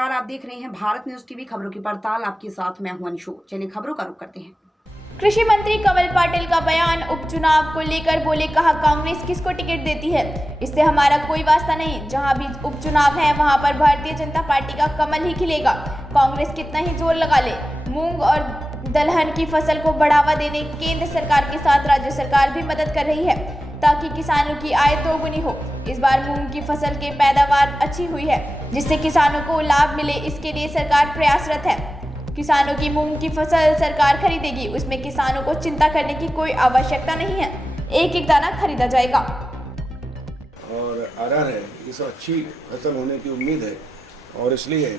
नमस्कार, आप देख रहे हैं भारत न्यूज टीवी खबरों की पड़ताल। आपके साथ मैं हूं अंशु। चलिए खबरों का रुख करते हैं। कृषि मंत्री कमल पाटिल का बयान उपचुनाव को लेकर बोले, कहा कांग्रेस किसको टिकट देती है, इससे हमारा कोई वास्ता नहीं। जहां भी उपचुनाव है वहां पर भारतीय जनता पार्टी का कमल ही खिलेगा। कांग्रेस कितना ही जोर लगा ले, मूंग और दलहन की फसल को बढ़ावा देने केंद्र सरकार के साथ राज्य सरकार भी मदद कर रही है ताकि किसानों की आय दोगुनी हो। इस बार मूंग की फसल की पैदावार अच्छी हुई है जिससे किसानों को लाभ मिले, इसके लिए सरकार प्रयासरत है। किसानों की मूंग की फसल सरकार खरीदेगी, उसमें किसानों को चिंता करने की कोई आवश्यकता नहीं है, एक एक दाना खरीदा जाएगा। और आरआर है, इस अच्छी फसल होने की उम्मीद है और इसलिए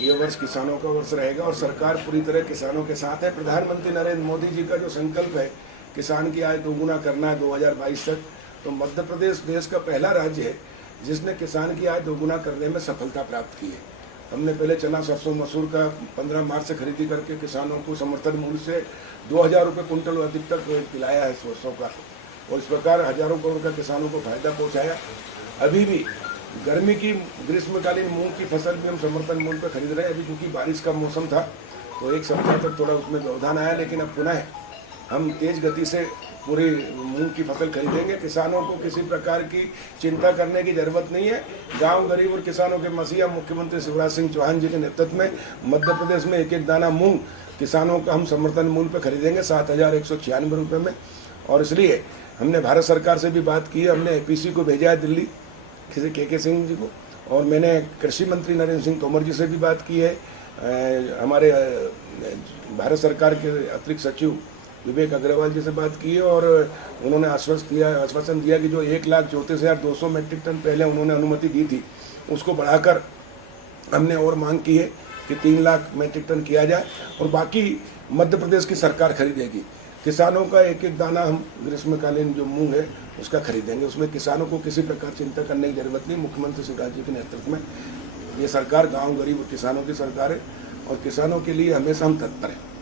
ये वर्ष किसानों का वर्ष रहेगा और सरकार पूरी तरह किसानों के साथ है। प्रधानमंत्री नरेंद्र मोदी जी का जो संकल्प है किसान की आय दोगुना करना है 2022 तक, तो मध्य प्रदेश देश का पहला राज्य है जिसने किसान की आय दोगुना करने में सफलता प्राप्त की है। हमने पहले चना सरसों मसूर का 15 मार्च से खरीदी करके किसानों को समर्थन मूल्य से 2000 रुपये कुंटल अधिक तक दिलाया है सरसों का, और इस प्रकार हजारों करोड़ का किसानों को फायदा पहुंचाया। अभी भी गर्मी की ग्रीष्मकालीन मूंग की फसल भी हम समर्थन मूल्य पर खरीद रहे हैं। अभी क्योंकि बारिश का मौसम था तो एक सप्ताह तक थोड़ा उसमें व्यवधान आया, लेकिन अब पुनः हम तेज गति से पूरी मूंग की फसल खरीदेंगे। किसानों को किसी प्रकार की चिंता करने की जरूरत नहीं है। गांव गरीब और किसानों के मसीहा मुख्यमंत्री शिवराज सिंह चौहान जी के नेतृत्व में मध्य प्रदेश में एक एक दाना मूंग किसानों का हम समर्थन मूल्य पर खरीदेंगे 7,196 रुपये में। और इसलिए हमने भारत सरकार से भी बात की है, हमने एपीसी को भेजा है दिल्ली किसी के सिंह जी को, और मैंने कृषि मंत्री नरेंद्र सिंह तोमर जी से भी बात की है। हमारे भारत सरकार के अतिरिक्त सचिव विवेक अग्रवाल जी से बात की है और उन्होंने आश्वासन दिया कि जो 1,34,200 मेट्रिक टन पहले उन्होंने अनुमति दी थी उसको बढ़ाकर हमने और मांग की है कि 3 लाख मेट्रिक टन किया जाए और बाकी मध्य प्रदेश की सरकार खरीदेगी। किसानों का एक एक दाना हम ग्रीष्मकालीन जो मूंग है उसका खरीदेंगे, उसमें किसानों को किसी प्रकार चिंता करने की जरूरत नहीं। मुख्यमंत्री शिवराज जी के नेतृत्व में ये सरकार गाँव गरीब और किसानों की सरकार है और किसानों के लिए हमेशा हम तत्पर हैं।